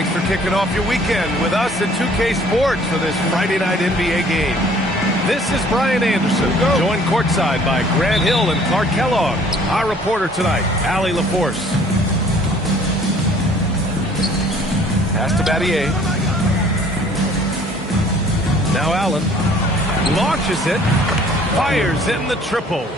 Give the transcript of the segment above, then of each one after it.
thanks for kicking off your weekend with us at 2K Sports for this Friday night NBA game. This is Brian Anderson, joined courtside by Grant Hill and Clark Kellogg. Our reporter tonight, Allie LaForce. Pass to Battier. Now Allen launches it, fires in the triple.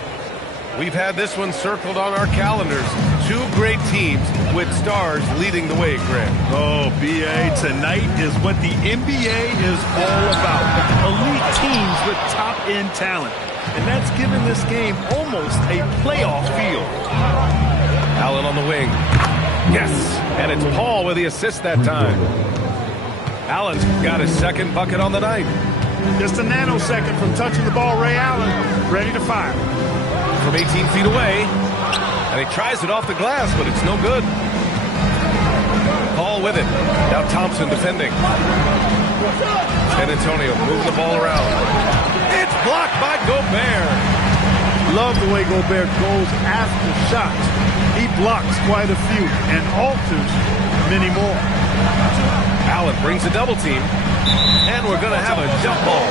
We've had this one circled on our calendars. Two great teams with stars leading the way, Grant. Oh, B.A., tonight is what the NBA is all about. Elite teams with top-end talent. And that's given this game almost a playoff feel. Allen on the wing. Yes, and it's Paul with the assist that time. Allen's got his second bucket on the night. Just a nanosecond from touching the ball, Ray Allen, ready to fire. From 18 feet away, and he tries it off the glass, but it's no good. Paul with it. Now Thompson defending. San Antonio moving the ball around. It's blocked by Gobert. Love the way Gobert goes after shots. He blocks quite a few and alters many more. Allen brings a double team, and we're going to have a jump ball.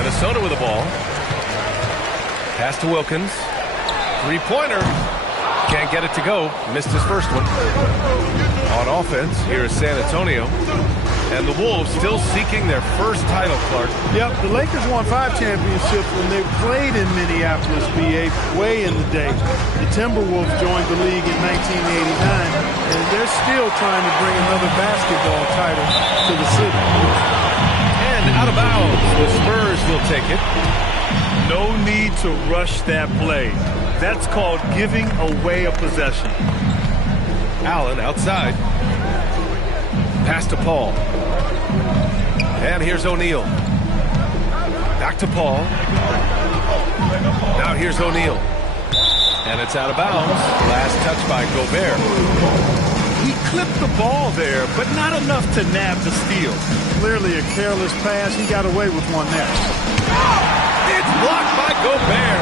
Minnesota with the ball. Pass to Wilkins. Three-pointer. Can't get it to go. Missed his first one. On offense, here is San Antonio. And the Wolves still seeking their first title, Clark. Yep, the Lakers won 5 championships when they played in Minneapolis, B.A., way in the day. The Timberwolves joined the league in 1989, and they're still trying to bring another basketball title to the city. And out of bounds, the Spurs will take it. No need to rush that play. That's called giving away a possession. Allen outside. Pass to Paul. And here's O'Neal. Back to Paul. Now here's O'Neal. And it's out of bounds. Last touch by Gobert. He clipped the ball there, but not enough to nab the steal. Clearly a careless pass. He got away with one there. It's blocked by Gobert.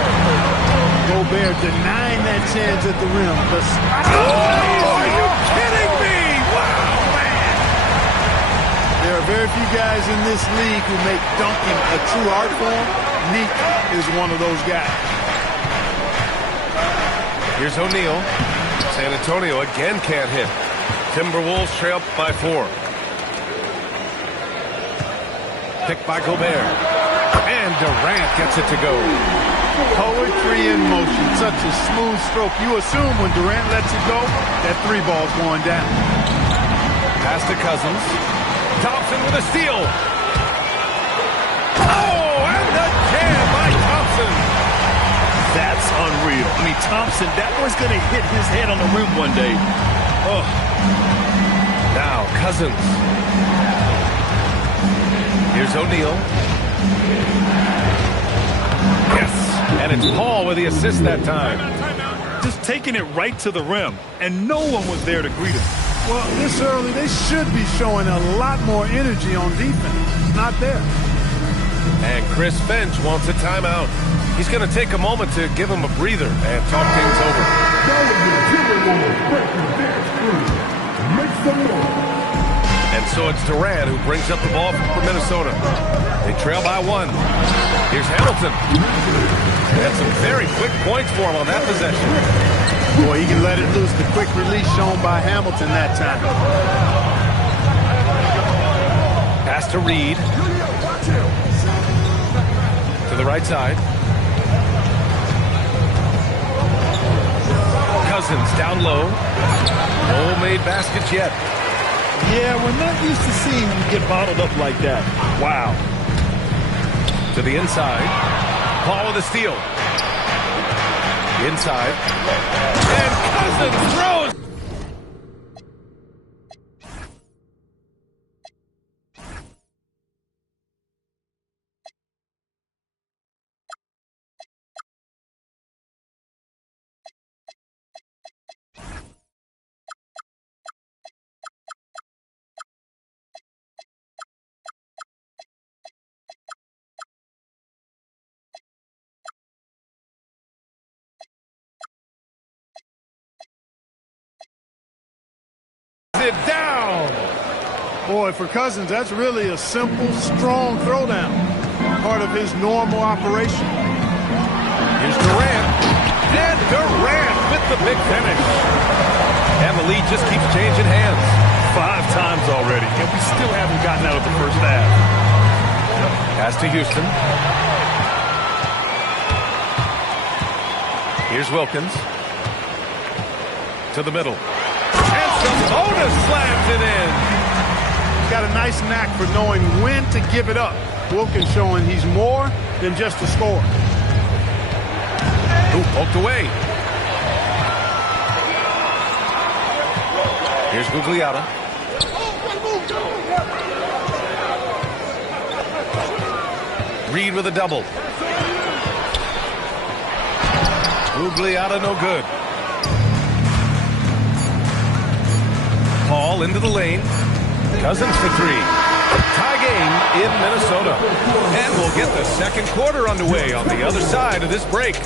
Gobert denying that chance at the rim. Are you kidding me? Wow, man. There are very few guys in this league who make dunking a true art form. Neek is one of those guys. Here's O'Neal. San Antonio again can't hit. Timberwolves trail by 4. Picked by Gobert. And Durant gets it to go. Poetry in motion. Such a smooth stroke. You assume when Durant lets it go, that 3 ball's going down. Pass to Cousins. Thompson with a steal. Oh, and the jam by Thompson. That's unreal. I mean, Thompson, that boy's going to hit his head on the rim one day. Oh. Now, Cousins. Here's O'Neal. Yes, and it's Paul with the assist that time. Just taking it right to the rim, and no one was there to greet him. Well, this early, they should be showing a lot more energy on defense. Not there. And Chris Finch wants a timeout. He's going to take a moment to give him a breather and talk things over. And so it's Durant who brings up the ball for Minnesota. They trail by 1. Here's Hamilton. Had some very quick points for him on that possession. Boy, he can let it loose. The quick release shown by Hamilton that time. Pass to Reed. To the right side. Cousins down low. No made baskets yet. Yeah, we're not used to seeing him get bottled up like that. Wow. To the inside. Paul with a steal. Inside. And Cousins throws. Boy, for Cousins, that's really a simple, strong throwdown. Part of his normal operation. Here's Durant. And Durant with the big finish. And the lead just keeps changing hands. 5 times already, and we still haven't gotten out of the first half. Pass to Houston. Here's Wilkins. To the middle. And Sabonis slams it in. He's got a nice knack for knowing when to give it up. Wilkins showing he's more than just a scorer. Ooh, poked away. Here's Gugliotta. Reed with a double. Gugliotta no good. Paul into the lane. Cousins for 3. Tie game in Minnesota. And we'll get the second quarter underway on the other side of this break.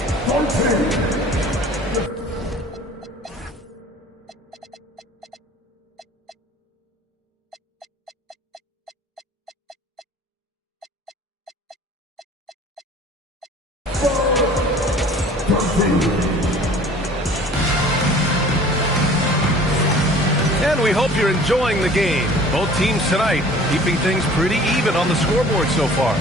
And we hope you're enjoying the game. Both teams tonight keeping things pretty even on the scoreboard so far.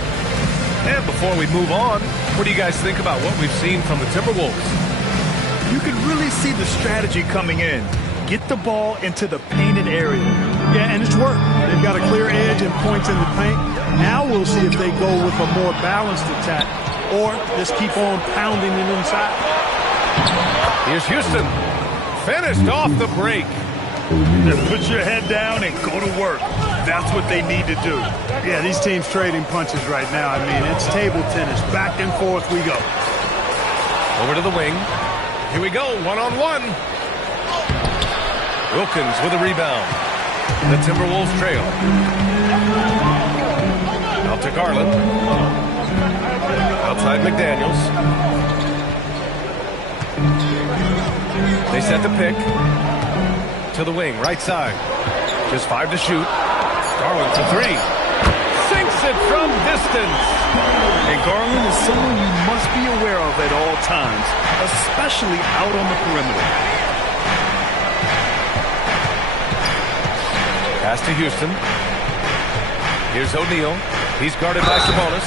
And before we move on, what do you guys think about what we've seen from the Timberwolves? You can really see the strategy coming in. Get the ball into the painted area. Yeah, and it's worked. They've got a clear edge and points in the paint. Now we'll see if they go with a more balanced attack or just keep on pounding it inside. Here's Houston. Finished off the break. Just put your head down and go to work. That's what they need to do. Yeah, these teams trading punches right now. I mean, it's table tennis. Back and forth we go. Over to the wing. Here we go, one-on-one. Wilkins with a rebound. The Timberwolves trail. Out to Garland. Outside McDaniels. They set the pick. To the wing, right side. Just 5 to shoot. Garland for 3. Sinks it from distance. And Garland is someone you must be aware of at all times, especially out on the perimeter. Pass to Houston. Here's O'Neal. He's guarded by Sabonis.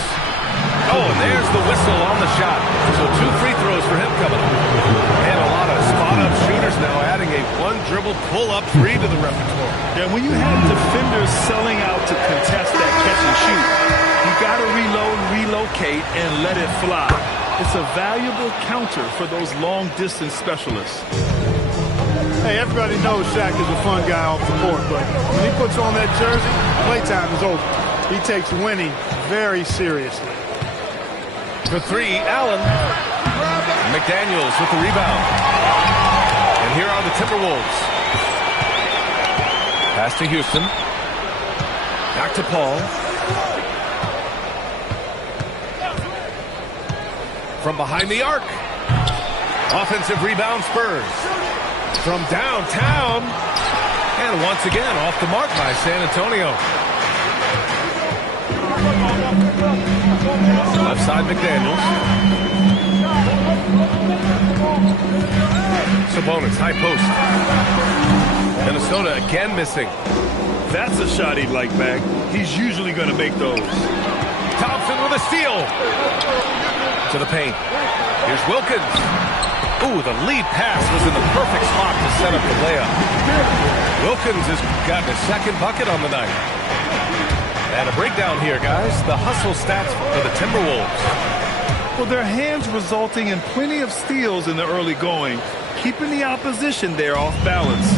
Oh, and there's the whistle on the shot. So 2 free throws for him coming up. And a lot of spot-up shooters now adding a one-dribble pull-up 3 to the repertoire. Yeah, when you have defenders selling out to contest that catch and shoot, you got to reload, relocate, and let it fly. It's a valuable counter for those long-distance specialists. Hey, everybody knows Shaq is a fun guy off the court, but when he puts on that jersey, playtime is over. He takes winning very seriously. For 3, Allen. McDaniels with the rebound. And here are the Timberwolves. Pass to Houston. Back to Paul. From behind the arc. Offensive rebound Spurs. From downtown. And once again off the mark by San Antonio. Left side McDaniels. Sabonis, high post. Minnesota again missing. That's a shot he'd like back. He's usually going to make those. Thompson with a steal. To the paint. Here's Wilkins. Ooh, the lead pass was in the perfect spot to set up the layup. Wilkins has gotten a second bucket on the night. And a breakdown here, guys. The hustle stats for the Timberwolves. Well, their hands resulting in plenty of steals in the early going, keeping the opposition there off balance.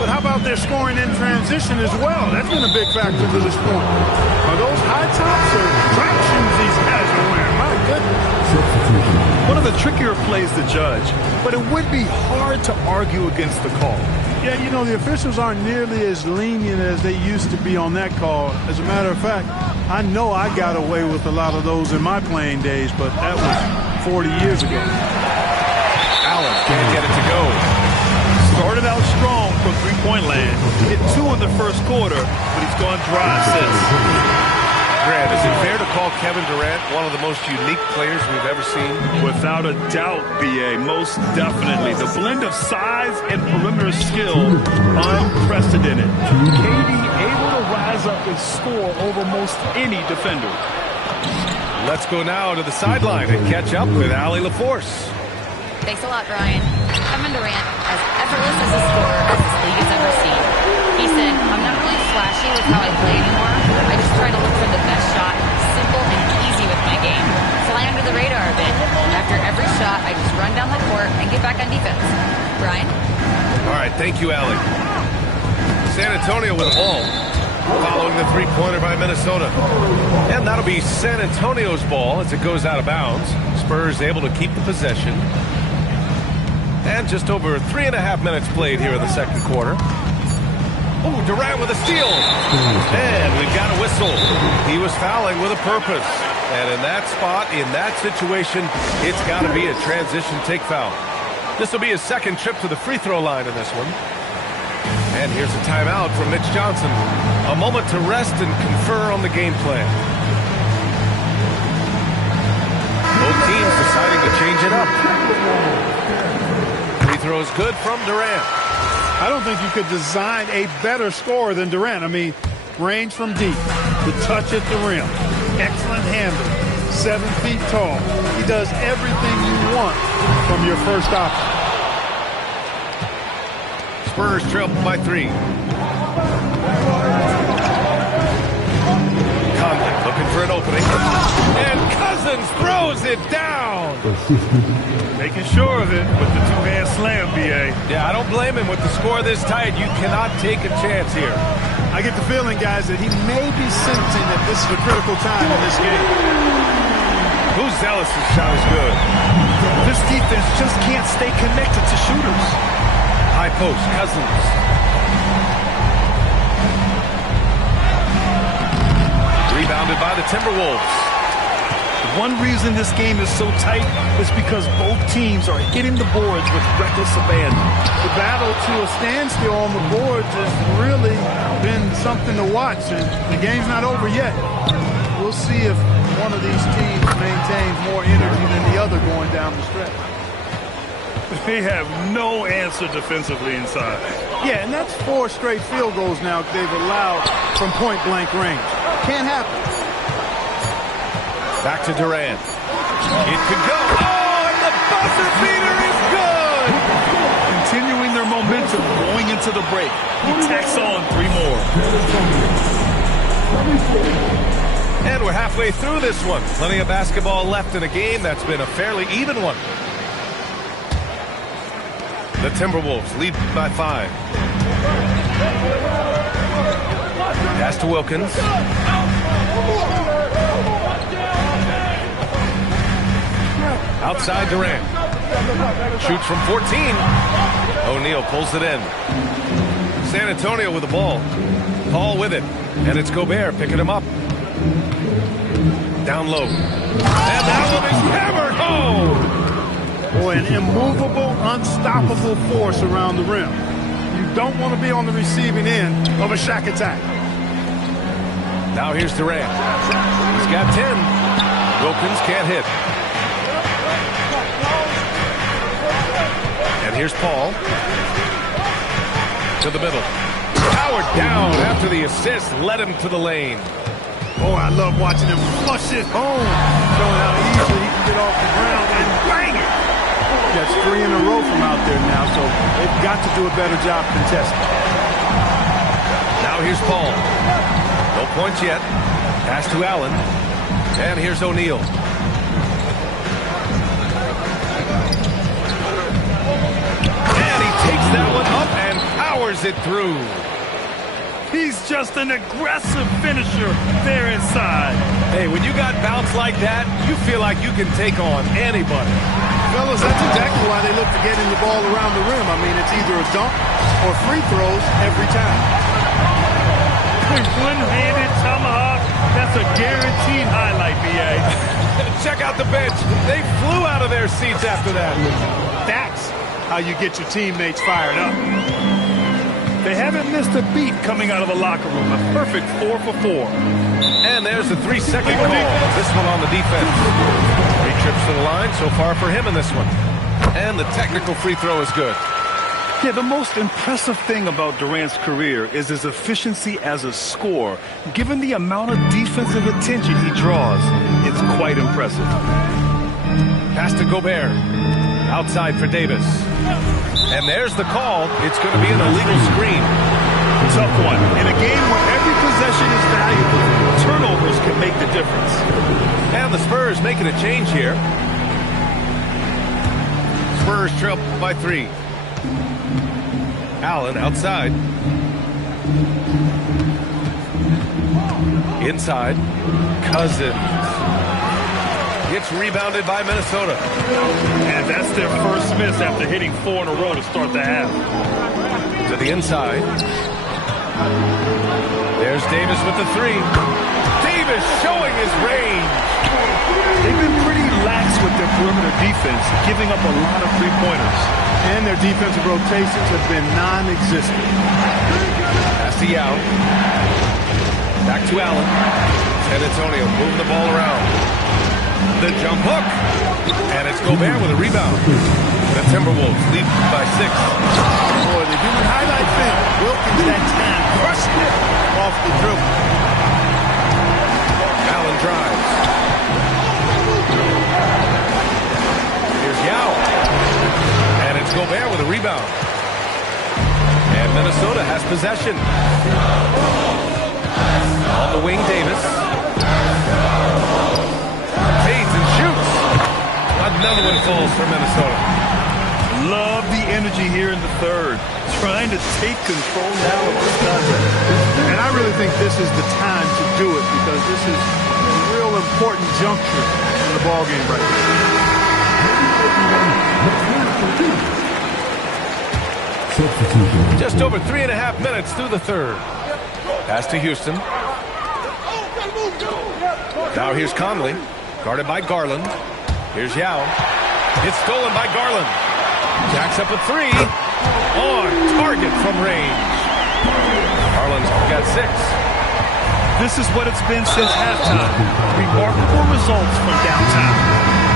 But how about their scoring in transition as well? That's been a big factor to this point. Are those high tops or track shoes these guys are wearing? My goodness. One of the trickier plays to judge, but it would be hard to argue against the call. Yeah, you know, the officials aren't nearly as lenient as they used to be on that call. As a matter of fact, I know I got away with a lot of those in my playing days, but that was 40 years ago. Allen can't get it to go. Started out strong, for three-point land. He hit 2 in the first quarter, but he's gone dry since. Grant, is it fair to call Kevin Durant one of the most unique players we've ever seen? Without a doubt, B.A., most definitely. The blend of size and perimeter skill, unprecedented. KD able to rise up and score over most any defender. Let's go now to the sideline and catch up with Allie LaForce. Thanks a lot, Brian. Kevin Durant, as effortless as a scorer as this league has ever seen. He said, I'm not really flashy with how I play anymore. I just try to look for the best shot, simple and easy with my game. Fly under the radar a bit. After every shot, I just run down the court and get back on defense. Brian? All right, thank you, Allie. San Antonio with the ball, following the three-pointer by Minnesota. And that'll be San Antonio's ball as it goes out of bounds. Spurs able to keep the possession. And just over 3.5 minutes played here in the second quarter. Oh, Durant with a steal. And we've got a whistle. He was fouling with a purpose. And in that spot, in that situation, it's got to be a transition take foul. This will be his second trip to the free throw line in this one. And here's a timeout from Mitch Johnson. A moment to rest and confer on the game plan. Both teams deciding to change it up. Free throw is good from Durant. I don't think you could design a better scorer than Durant. I mean, range from deep, the touch at the rim, excellent handle, 7 feet tall. He does everything you want from your first option. Spurs trail by 3. Conley looking for an opening. And Cousins throws it down. Making sure of it with the two-hand slam, B.A. Yeah, I don't blame him with the score this tight. You cannot take a chance here. I get the feeling, guys, that he may be sensing that this is a critical time in this game. Who's zealous? His shot is good. This defense just can't stay connected to shooters. High post, Cousins. Rebounded by the Timberwolves. One reason this game is so tight is because both teams are hitting the boards with reckless abandon. The battle to a standstill on the boards has really been something to watch, and the game's not over yet. We'll see if one of these teams maintains more energy than the other going down the stretch. They have no answer defensively inside. Yeah, and that's 4 straight field goals now they've allowed from point-blank range. Can't happen. Back to Durant. It could go. Oh, and the buzzer beater is good! Continuing their momentum going into the break. He tacks on 3 more. And we're halfway through this one. Plenty of basketball left in a game that's been a fairly even one. The Timberwolves lead by 5. Pass to Wilkins. Outside Durant. Shoots from 14. O'Neal pulls it in. San Antonio with the ball. Paul with it. And it's Gobert picking him up. Down low. And that one is hammered home. Boy, an immovable, unstoppable force around the rim. You don't want to be on the receiving end of a Shaq attack. Now here's Durant. He's got 10. Wilkins can't hit. And here's Paul. To the middle. Powered down after the assist led him to the lane. Oh, I love watching him flush it home. Showing how easily he can get off the ground and bang it. That's 3 in a row from out there now, so they've got to do a better job contesting. Now here's Paul. No points yet. Pass to Allen. And here's O'Neal. Takes that one up and powers it through. He's just an aggressive finisher there inside. Hey, when you got bounce like that, you feel like you can take on anybody. Fellas, that's exactly why they look to getting the ball around the rim. I mean, it's either a dunk or free throws every time. One-handed tomahawk, that's a guaranteed highlight, B.A. Check out the bench. They flew out of their seats after that. That's how you get your teammates fired up. They haven't missed a beat coming out of the locker room. A perfect 4 for 4. And there's the 3-second call. This one on the defense. 3 trips to the line so far for him in this one. And the technical free throw is good. Yeah, the most impressive thing about Durant's career is his efficiency as a scorer. Given the amount of defensive attention he draws, it's quite impressive. Pass to Gobert. Outside for Davis. And there's the call. It's going to be an illegal screen. Tough one. In a game where every possession is valuable, turnovers can make the difference. And the Spurs making a change here. Spurs trail by 3. Allen outside. Inside. Cousins. Gets rebounded by Minnesota. And that's their first miss after hitting 4 in a row to start the half. To the inside. There's Davis with the 3. Davis showing his range. They've been pretty lax with their perimeter defense, giving up a lot of three-pointers. And their defensive rotations have been non-existent. Pass to Yao. Back to Allen. San Antonio moving the ball around. The jump hook. And it's Gobert with a rebound. The Timberwolves lead by 6. Boy, they do the highlight thing. Wilkins that time crushed it off the dribble. Allen drives. Here's Yao. And it's Gobert with a rebound. And Minnesota has possession. On the wing, Davis. Fades and shoots. Another one falls for Minnesota. Love the energy here in the third. Trying to take control now of this contest. And I really think this is the time to do it because this is a real important juncture in the ballgame right now. Just over 3.5 minutes through the third. Pass to Houston. Now here's Conley, guarded by Garland. Here's Yao. It's stolen by Garland. Jacks up a 3. On target from range. Garland's got 6. This is what it's been since halftime. Remarkable results from downtown.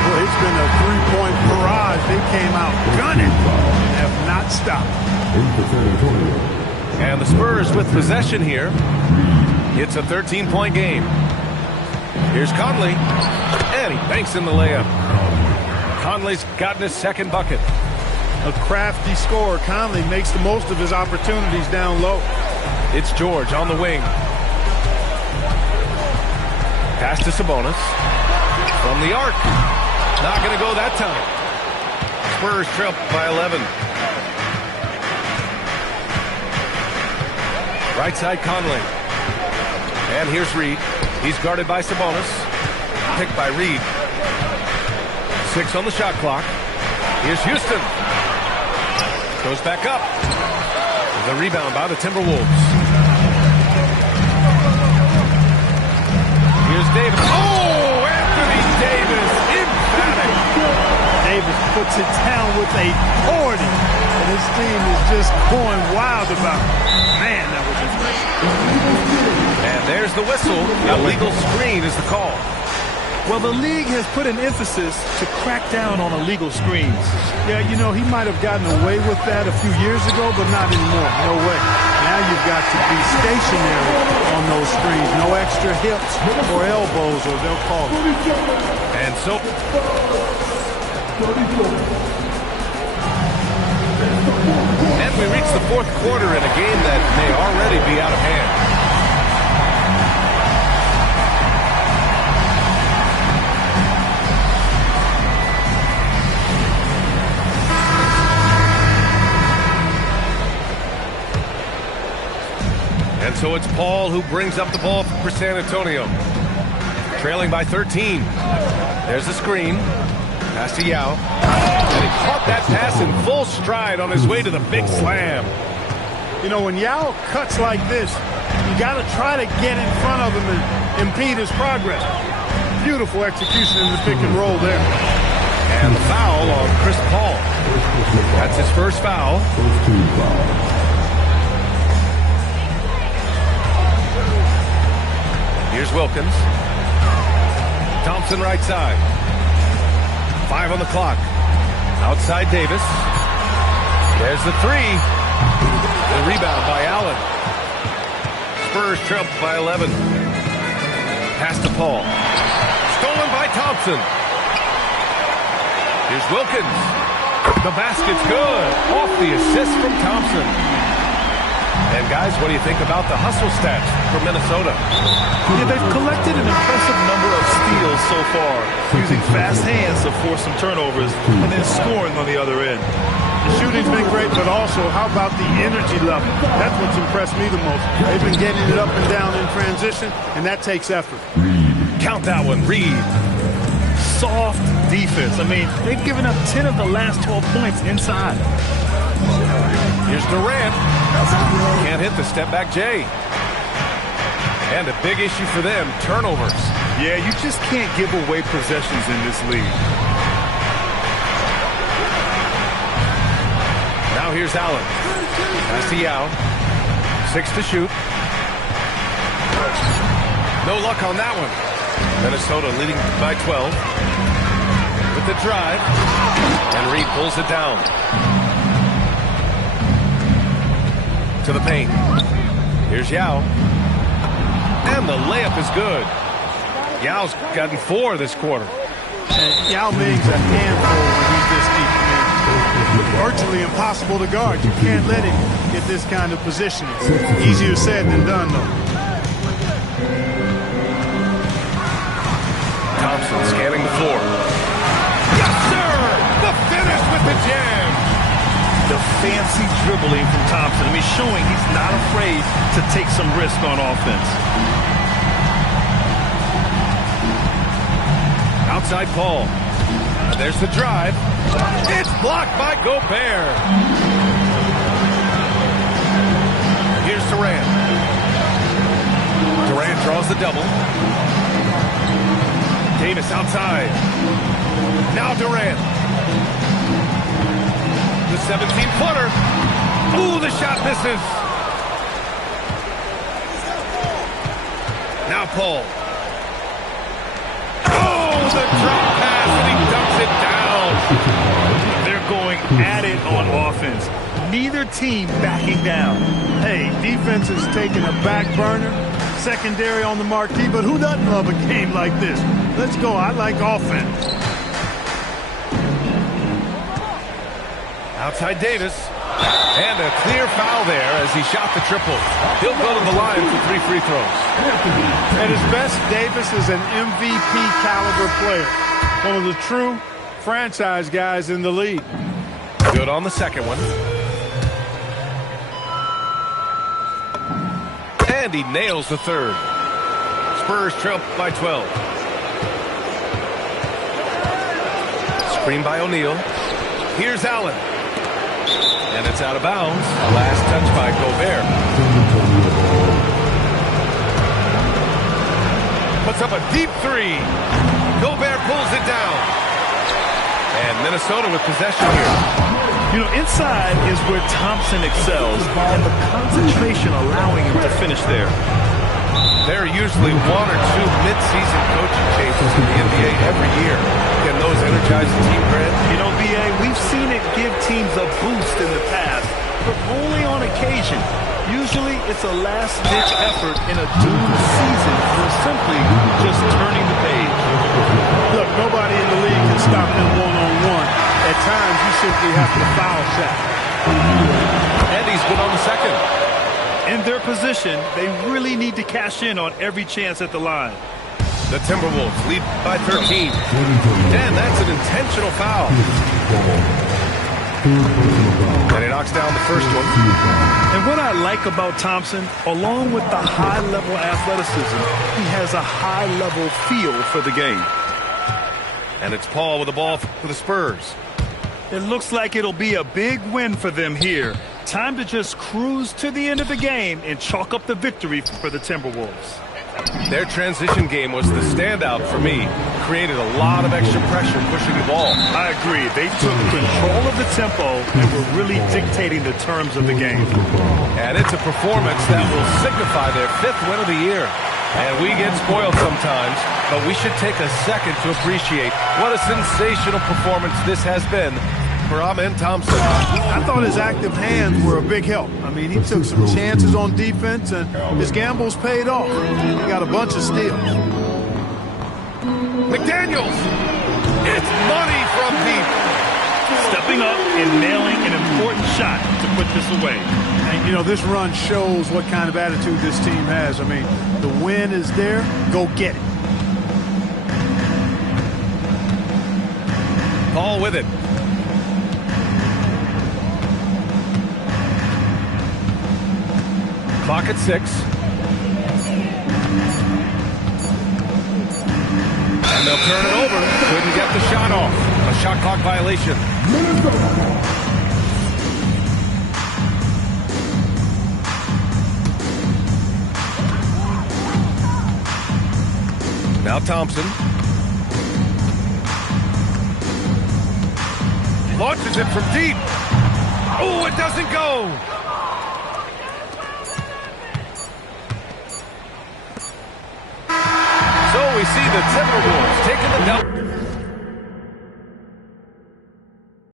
Well, it's been a 3-point barrage. They came out gunning and have not stopped. And the Spurs with possession here. It's a 13-point game. Here's Conley. And he banks in the layup. Conley's gotten his second bucket. A crafty scorer. Conley makes the most of his opportunities down low. It's George on the wing. Pass to Sabonis. From the arc. Not going to go that time. Spurs trail by 11. Right side Conley. And here's Reed. He's guarded by Sabonis. Picked by Reed. 6 on the shot clock. Here's Houston. Goes back up. The rebound by the Timberwolves. Here's Davis. Oh, Anthony Davis. Emphatic. Davis puts it down with a 40. And his team is just going wild about it. Man, that was impressive. And there's the whistle. Illegal screen is the call. Well, the league has put an emphasis to crack down on illegal screens. Yeah, you know, he might have gotten away with that a few years ago, but not anymore. No way. Now you've got to be stationary on those screens. No extra hips or elbows, or they'll call it. And so... And we reach the fourth quarter in a game that may already be out of hand. And so it's Paul who brings up the ball for San Antonio. Trailing by 13. There's the screen. Pass to Yao. And he caught that pass in full stride on his way to the big slam. You know, when Yao cuts like this, you got to try to get in front of him and impede his progress. Beautiful execution in the pick and roll there. And the foul on Chris Paul. That's his first foul. Here's Wilkins. Thompson right side. 5 on the clock. Outside Davis. There's the three. The rebound by Allen. Spurs trail by 11. Pass to Paul. Stolen by Thompson. Here's Wilkins. The basket's good. Off the assist from Thompson. And guys, what do you think about the hustle stats for Minnesota? Yeah, they've collected an impressive number of steals so far, using fast hands to force some turnovers and then scoring on the other end. The shooting's been great, but also, how about the energy level? That's what's impressed me the most. They've been getting it up and down in transition, and that takes effort. Count that one, Reed. Soft defense. I mean, they've given up 10 of the last 12 points inside. Here's Durant. Can't hit the step-back J. And a big issue for them, turnovers. Yeah, you just can't give away possessions in this league. Now here's Allen. Pass to Yao. 6 to shoot. No luck on that one. Minnesota leading by 12. With the drive. And Reed pulls it down. To the paint. Here's Yao. And the layup is good. Yao's gotten 4 this quarter. And Yao Ming's a handful when he's this deep. Virtually impossible to guard. You can't let him get this kind of positioning. Easier said than done, though. Thompson scanning the floor. Yes, sir! The finish with the jam! The fancy dribbling from Thompson. I mean, showing he's not afraid to take some risk on offense. Outside Paul. There's the drive. It's blocked by Gobert. Here's Durant. Durant draws the double. Davis outside. Now Durant. The 17-footer. Ooh, the shot misses. Now Paul. Oh, the drop pass, and he dumps it down. They're going at it on offense. Neither team backing down. Hey, defense is taking a back burner, secondary on the marquee, but who doesn't love a game like this? Let's go. I like offense. Outside Davis. And a clear foul there as he shot the triple. He'll go to the line for 3 free throws. At his best, Davis is an MVP caliber player. One of the true franchise guys in the league. Good on the second one. And he nails the third. Spurs trail by 12. Screen by O'Neal. Here's Allen. And it's out of bounds. Last touch by Gobert. Puts up a deep 3. Gobert pulls it down. And Minnesota with possession here. You know, inside is where Thompson excels, and the concentration allowing him to finish there. There are usually 1 or 2 mid-season coaching changes in the NBA every year. Can those energize the team, Grant? You know, B.A., we've seen it give teams a boost in the past, but only on occasion. Usually it's a last-ditch effort in a doomed season or simply just turning the page. Look, nobody in the league can stop them one-on-one. At times, you simply have to foul shot. And he's good on the second. In their position, they really need to cash in on every chance at the line. The Timberwolves lead by 13. And that's an intentional foul. And he knocks down the first one. And what I like about Thompson, along with the high-level athleticism, he has a high-level feel for the game. And it's Paul with the ball for the Spurs. It looks like it'll be a big win for them here. Time to just cruise to the end of the game and chalk up the victory for the Timberwolves. Their transition game was the standout for me. Created a lot of extra pressure pushing the ball. I agree. They took control of the tempo and were really dictating the terms of the game. And it's a performance that will signify their 5th win of the year. And we get spoiled sometimes, but we should take a second to appreciate what a sensational performance this has been for Amen Thompson. I thought his active hands were a big help. I mean, he took some chances on defense, and his gambles paid off. He got a bunch of steals. McDaniels! It's money from deep. Stepping up and nailing an important shot to put this away. And, you know, this run shows what kind of attitude this team has. I mean, the win is there. Go get it. Ball with it. Clock at 6. And they'll turn it over. Couldn't get the shot off. A shot clock violation. Now Thompson. Launches it from deep. Oh, it doesn't go. So we see the Timberwolves taking the double.